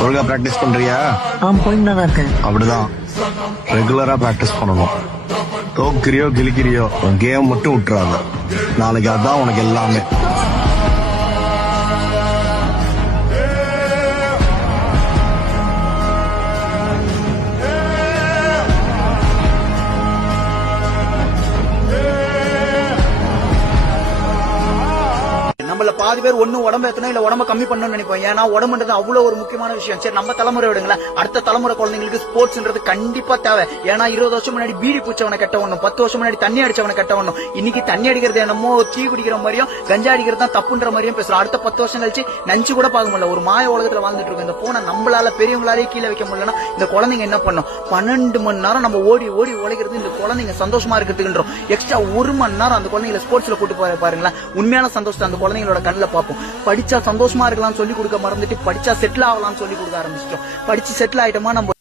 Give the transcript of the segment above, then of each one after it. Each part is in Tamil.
ஒழுங்கா பிராக்டிஸ் பண்றியா? போயிட்டு தான் இருக்கேன். அப்படிதான் ரெகுலரா பிராக்டிஸ் பண்ணணும். தோக்கிறியோ கிழிக்கிறியோ உன் கேம் மட்டும் விட்டுறாத. நாளைக்கு அதான் உனக்கு எல்லாமே. நம்மள பாதி பேர் ஒண்ணு உடம்பு ஏத்தணும் இல்ல உடம்ப கம்மி பண்ணணும்னு நினைப்போம். ஏன்னா உடம்புன்றது அவ்வளவு ஒரு முக்கியமான விஷயம். சரி, நம்ம தலைமுறை விடுங்களேன், அடுத்த தலைமுறை குழந்தைங்களுக்கு ஸ்போர்ட்ஸ்ன்றது கண்டிப்பா தேவை. ஏன்னா 20 வருஷம் முன்னாடி பீடி பூச்சவனை கெட்ட ஒண்ணும், 10 வருஷம் முன்னாடி தண்ணி அடிச்சவனை கெட்ட ஒண்ணும், இன்னைக்கு தண்ணி அடிக்கிறது என்னமோ டீ குடிக்கிற மாதிரியும் கஞ்சா அடிக்கிறது தான் தப்புன்ற மாதிரியும் பேசுறோம். அடுத்த 10 வருஷம் கழிச்சு நஞ்சு கூட பார்க்க முடியல. ஒரு மாய உலகத்துல வாழ்ந்துட்டு இருக்கோம். இந்த போனை நம்மளால பெரியவங்களாலே கீழே வைக்க முடியலன்னா இந்த குழந்தைங்க என்ன பண்ணும்? 12 மணி நேரம் நம்ம ஓடி ஓடி உழைக்கிறது இந்த குழந்தைங்க சந்தோஷமா இருக்கிறதுக்குன்றோம். எக்ஸ்ட்ரா 1 மணி நேரம் அந்த குழந்தைங்களை ஸ்போர்ட்ஸ்ல கூட்டு பாருங்களேன், உண்மையான சந்தோஷத்தை அந்த குழந்தைங்களோட கண்ணில் பார்ப்போம். படிச்சா சந்தோஷமா இருக்கலாம் சொல்லி கொடுக்க மறந்துட்டு படிச்சா செட்டில் ஆகலாம் சொல்லி கொடுக்க ஆரம்பிச்சிட்டோம். படிச்சு செட்டில் ஆயிட்டோமா நம்ம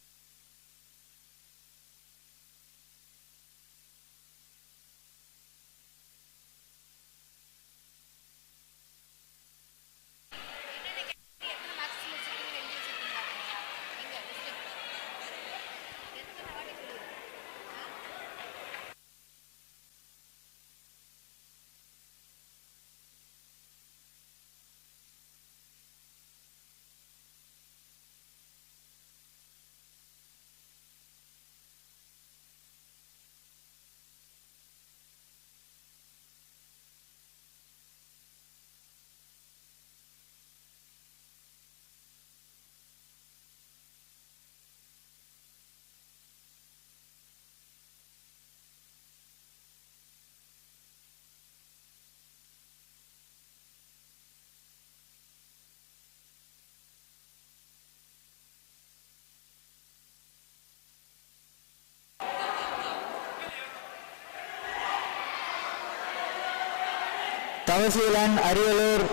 Thavaseelan Ariyalur,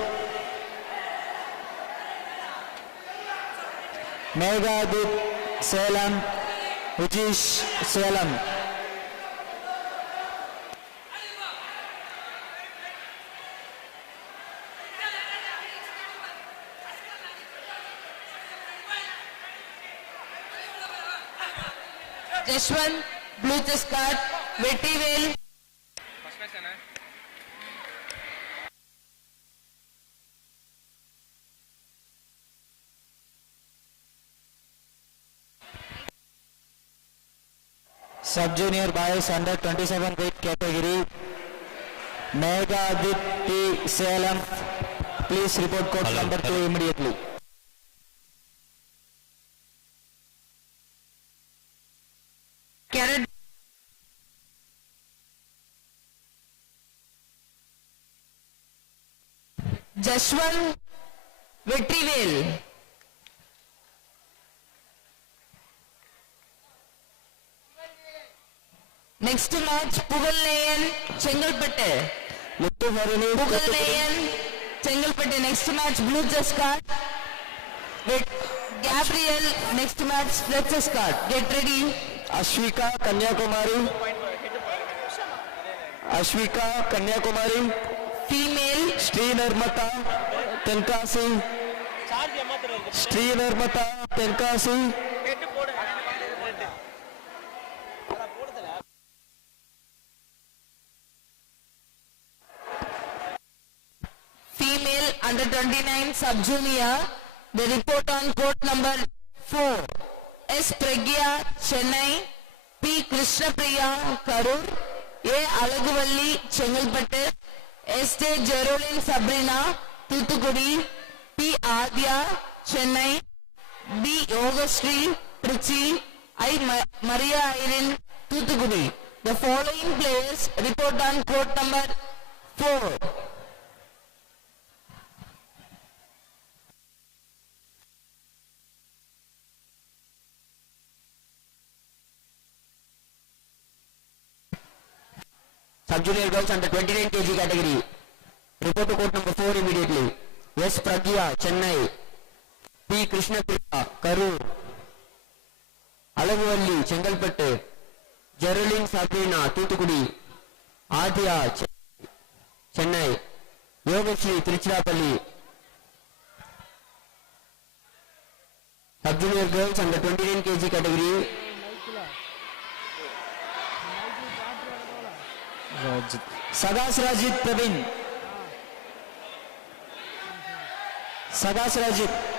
Meghadeep Salem, Ujeesh Salem. Jaswant blue court, Vetrivel. Sub-junior boys under 27 weight category, Megadip P. Salem. Please report code number 2 immediately. Jaswant Vetrivel. Next match Pugazhneyan Chengalpattu. Pugazhneyan Chengalpattu. Next match blue dress card with Gabriel. Next match red dress card. Get ready. Ashwika Kanyakumari. Ashwika Kanyakumari. Female. Sri Nirmata Tenkasi. Sri Nirmata Tenkasi. Female under 29 sub-junior. The report on court number 4. S. Pragya, Chennai. P. Krishnapriya, Karur. A. Alaguvalli, Chengalpattu. S. J. Geraldine Sabrina, Thuthukudi. P. Adya, Chennai. B. Yogashri, Trichy. I. Maria Irene, Thuthukudi. The following players report on court number 4. Sub-junior girls under 29 kg category. Report to court number 4 immediately. S. Pragya, Chennai. P. Krishnapriya, Karur. Alaguvalli, Chengalpattu. Geraldine Sabrina, Thuthukudi. Adya, Chennai. Yogashri, Tiruchirappalli. Sub junior girls under 29 kg category. Sadas Rajit Praveen. Sadas Rajit.